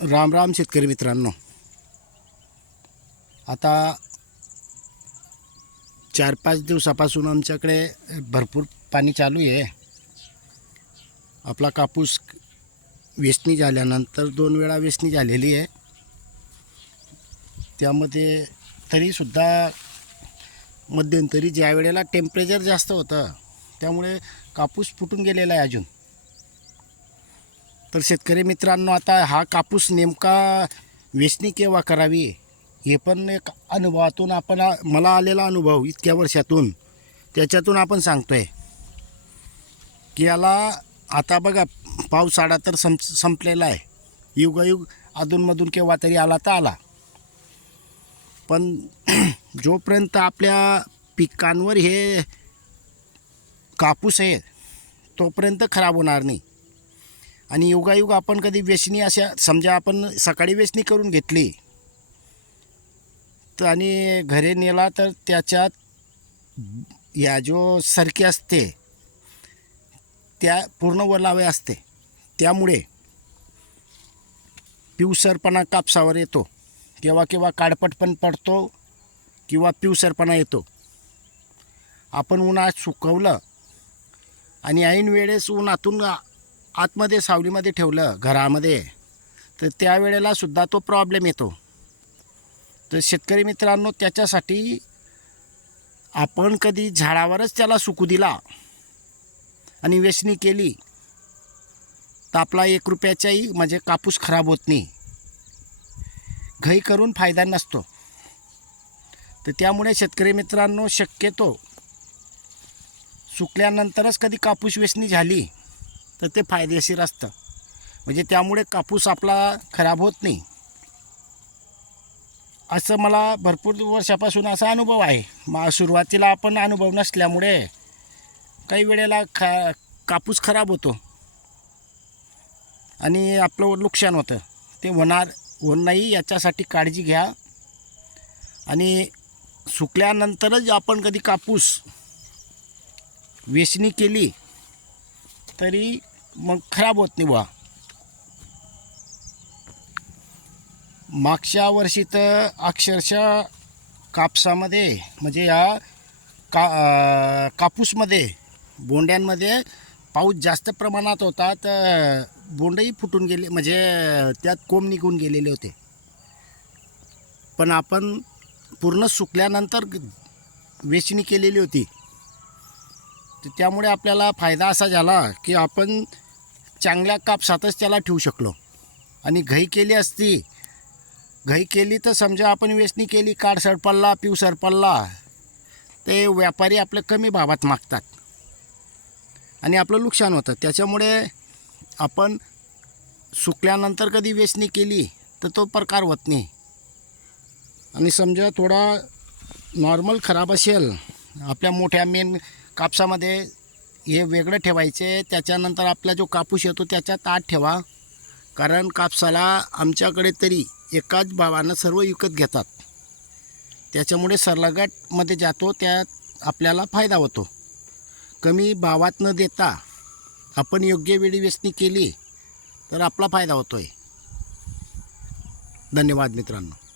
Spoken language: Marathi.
राम राम शेतकरी मित्रांनो. आता चार पाच दिवसापासून आमच्याकडे भरपूर पाणी चालू आहे. आपला कापूस वेचणी झाल्यानंतर दोन वेळा वेचणी झालेली आहे. त्यामध्ये तरीसुद्धा मध्यंतरी ज्या वेळेला टेम्परेचर जास्त होतं त्यामुळे कापूस फुटून गेलेला आहे अजून. तर शेतकरी मित्रांनो आता हा कापूस नेमका वेचणी केव्हा करावी? हे पण एक अनुभवातून आपण मला आलेला अनुभव इतक्या वर्षातून. त्याच्यातून आपण सांगतो आहे की याला आता बघा पावसाळा तर सं संपलेला आहे. युगायुग अधूनमधून केव्हा तरी आला तर आला. पण जोपर्यंत आपल्या पिकांवर हे कापूस आहे तोपर्यंत खराब होणार नाही. आणि युगायुग आपण कधी वेचणी अशा समजा आपण सकाळी वेचणी करून घेतली तर आणि घरी नेला तर त्याच्यात या जो सरकी असते त्या पूर्ण वलावे असते. त्यामुळे पिवसरपणा कापसावर येतो. केव्हा केव्हा काळपट पण पडतो किंवा पिवसरपणा येतो. आपण उन्हात सुकवलं आणि ऐन वेळेस उन्हातून आतमध्ये सावलीमध्ये ठेवलं घरामध्ये तर त्यावेळेला सुद्धा तो प्रॉब्लेम येतो. तर शेतकरी मित्रांनो त्याच्यासाठी आपण कधी झाडावरच त्याला सुकू दिला आणि वेचणी केली तर आपला एक रुपयाचाही म्हणजे कापूस खराब होत नाही. घाई करून फायदा नसतो. तर त्यामुळे शेतकरी मित्रांनो शक्यतो सुकल्यानंतरच कधी कापूस वेचणी झाली तर ते फायदेशीर असतं. म्हणजे त्यामुळे कापूस आपला खराब होत नाही. असं मला भरपूर वर्षापासून असा अनुभव आहे. मा सुरुवातीला आपण अनुभव नसल्यामुळे काही वेळेला खा कापूस खराब होतो. आणि आपलं नुकसान होतं. ते होणार होणार नाही याच्यासाठी काळजी घ्या. आणि सुकल्यानंतरच आपण कधी कापूस वेचणी केली तरी मग खराब होत नाही बुवा. मागच्या वर्षी तर अक्षरशः कापसामध्ये म्हणजे या का कापूसमध्ये बोंड्यांमध्ये पाऊस जास्त प्रमाणात होता तर बोंडही फुटून गेले म्हणजे त्यात कोंब निघून गेलेले होते. पण आपण पूर्ण सुकल्यानंतर वेचणी केलेली होती. तर त्यामुळे आपल्याला फायदा असा झाला की आपण चांगल्या कापसातच त्याला ठेवू शकलो. आणि घाई केली असती. घाई केली तर समजा आपण वेचणी केली काड सरपडला पिव सरपडला ते व्यापारी आपलं कमी भावात मागतात. आणि आपलं नुकसान होतं. त्याच्यामुळे आपण सुकल्यानंतर कधी वेचणी केली तर तो प्रकार होत नाही. आणि समजा थोडा नॉर्मल खराब असेल आपल्या मोठ्या मेन कापसामध्ये हे वेगळं ठेवायचे. त्याच्यानंतर आपला जो कापूस येतो त्याच्यात आत ठेवा. कारण कापसाला आमच्याकडे तरी एकाच भावानं सर्व विकत घेतात. त्याच्यामुळे सरलागाटमध्ये जातो त्यात आपल्याला फायदा होतो. कमी भावात न देता आपण योग्य वेळी वेचणी केली तर आपला फायदा होतो आहे धन्यवाद मित्रांनो.